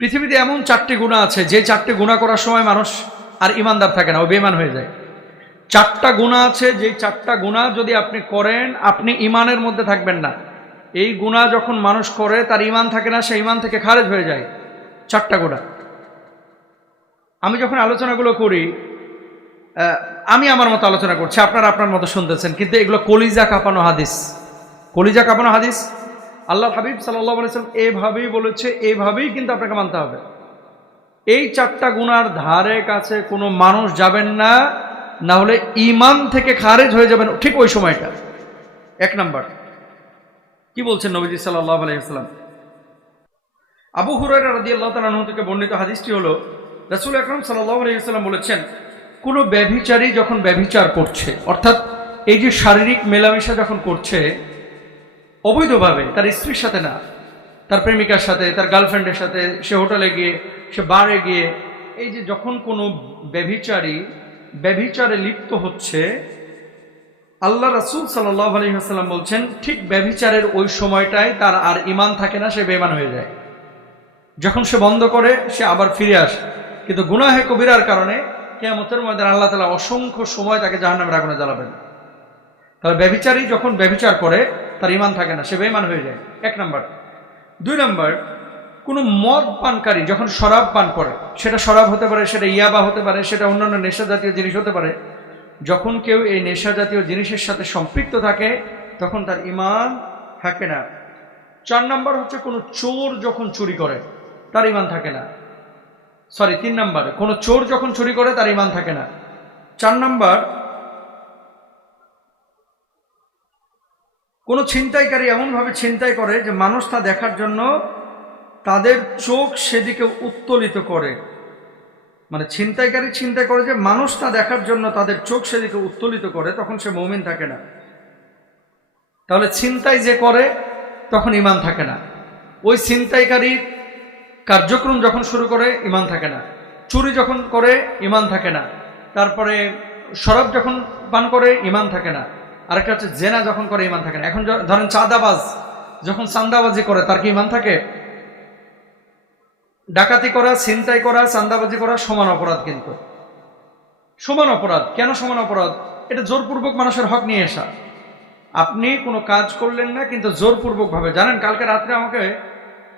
পৃথিবীতে এমন 4টি গুনাহ আছে, যে 4টি গুনাহ করার সময় মানুষ আর ইমানদার থাকে না, ও বেঈমান হয়ে যায়। 4টা গুনাহ আছে, যে 4টা গুনাহ যদি আপনি করেন, আপনি ইমানের মধ্যে থাকবেন না। এই গুনাহ যখন মানুষ করে তার ইমান থাকে না, সে ইমান থেকে খারেজ হয়ে যায়। 4টা গুনাহ। আমি যখন আলোচনাগুলো করি, আমি আমার মতো আলোচনা করছি, আপনারা আপনার মতো শুনতেছেন, কিন্তু এগুলো কলিজা কাঁপানো হাদিস। কলিজা কাঁপানো হাদিস। আল্লাহর হাবিব সাল্লাল্লাহু আলাইহি ওয়াসাল্লাম এইভাবেই বলেছে, এইভাবেই কিন্তু আপনাকে মানতে হবে। এই 4টা গুনার ধারে কাছে কোনো মানুষ যাবেন না, না হলে ইমান থেকে খারেজ হয়ে যাবেন ঠিক ওই সময়টা। 1 নাম্বার কি বলছেন নবীজি সাল্লাল্লাহু আলাইহি ওয়াসাল্লাম? আবু হুরায়রা রাদিয়াল্লাহু তাআলা আনহু থেকে বর্ণিত হাদিসটি হলো, রাসূল আকরাম সাল্লাল্লাহু আলাইহি ওয়াসাল্লাম বলেছেন, কোনো ব্যভিচারী যখন ব্যভিচার করছে, অর্থাৎ এই যে শারীরিক মেলামেশা যখন করছে অবৈধভাবে, তার স্ত্রীর সাথে না, তার প্রেমিকার সাথে, তার গার্লফ্রেন্ডের সাথে, সে হোটেলে গিয়ে, সে বারে গিয়ে, এই যে যখন কোনো ব্যভিচারী ব্যভিচারে লিপ্ত হচ্ছে, আল্লাহ রাসূল সাল্লাল্লাহু আলাইহি ওয়াসাল্লাম বলছেন, ঠিক ব্যভিচারের ওই সময়টায় তার আর ঈমান থাকে না, সে বেঈমান হয়ে যায়। যখন সে বন্ধ করে, সে আবার ফিরে আসে, কিন্তু গুনাহে কবিরার কারণে কিয়ামতের ময়দানে আল্লাহ তাআলা অসংখ্য সময় তাকে জাহান্নামের আগুনে জ্বালাবেন। তাহলে ব্যভিচারী যখন ব্যভিচার করে তার ঈমান থাকে না, সে বেঈমান হয়ে যায়। 1 নাম্বার। 2 নাম্বার, কোনো মদ পানকারী যখন শরাব পান করে, সেটা শরাব হতে পারে, সেটা ইয়াবা হতে পারে, সেটা অন্যান্য নেশা জাতীয় জিনিস হতে পারে, যখন কেউ এই নেশা জাতীয় জিনিসের সাথে সম্পৃক্ত থাকে, তখন তার ঈমান থাকে না। 4 নাম্বার হচ্ছে, কোনো চোর যখন চুরি করে তার ঈমান থাকে না। 3 নাম্বার, কোনো চোর যখন চুরি করে তার ঈমান থাকে না। 4 নাম্বার, কোনো ছিনতাইকারী এমনভাবে ছিনতাই করে যে মানুষ তা দেখার জন্য তাদের চোখ সেদিকে উত্তোলিত করে। মানে ছিনতাইকারী ছিনতাই করে যে মানুষ তা দেখার জন্য তাদের চোখ সেদিকে উত্তোলিত করে, তখন সে মুমিন থাকে না। তাহলে ছিনতাই যে করে তখন ঈমান থাকে না। ওই ছিনতাইকারীর কার্যক্রম যখন শুরু করে ঈমান থাকে না। চুরি যখন করে ঈমান থাকে না। তারপরে শরাব যখন পান করে ঈমান থাকে না। আরেকটা হচ্ছে জেনা যখন করে ঈমান থাকে না। এখন ধরেন চাঁদাবাজ যখন চাঁদাবাজি করে, তার কি ঈমান থাকে? ডাকাতি করা, ছিনতাই করা, চাঁদাবাজি করা সমান অপরাধ, কিন্তু সমান অপরাধ। কেন সমান অপরাধ? এটা জোরপূর্বক মানুষের হক নিয়ে আসা। আপনি কোনো কাজ করলেন না, কিন্তু জোরপূর্বক ভাবে। জানেন, কালকে রাত্রে আমাকে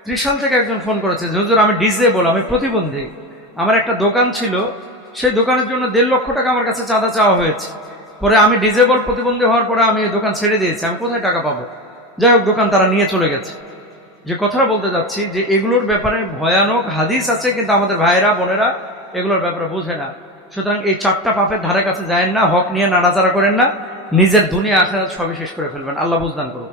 ত্রিশাল থেকে একজন ফোন করেছে যে হুজুর, আমি ডিসেবল, আমি প্রতিবন্ধী, আমার একটা দোকান ছিল, সেই দোকানের জন্য 1.5 লক্ষ টাকা আমার কাছে চাঁদা চাওয়া হয়েছে। পরে আমি ডিসেবল, প্রতিবন্ধী হওয়ার পরে আমি দোকান ছেড়ে দিয়েছি, আমি কোথায় টাকা পাবো? যাই হোক, দোকান তারা নিয়ে চলে গেছে। যে কথাটা বলতে যাচ্ছি, যে এগুলোর ব্যাপারে ভয়ানক হাদিস আছে, কিন্তু আমাদের ভাইয়েরা বোনেরা এগুলোর ব্যাপারে বোঝে না। সুতরাং এই 4টা পাপের ধারে কাছে যায়েন না, হক নিয়ে নাড়াচাড়া করেন না, নিজের দুনিয়া আখিরাত সবই শেষ করে ফেলবেন। আল্লাহ বুঝদান করুন।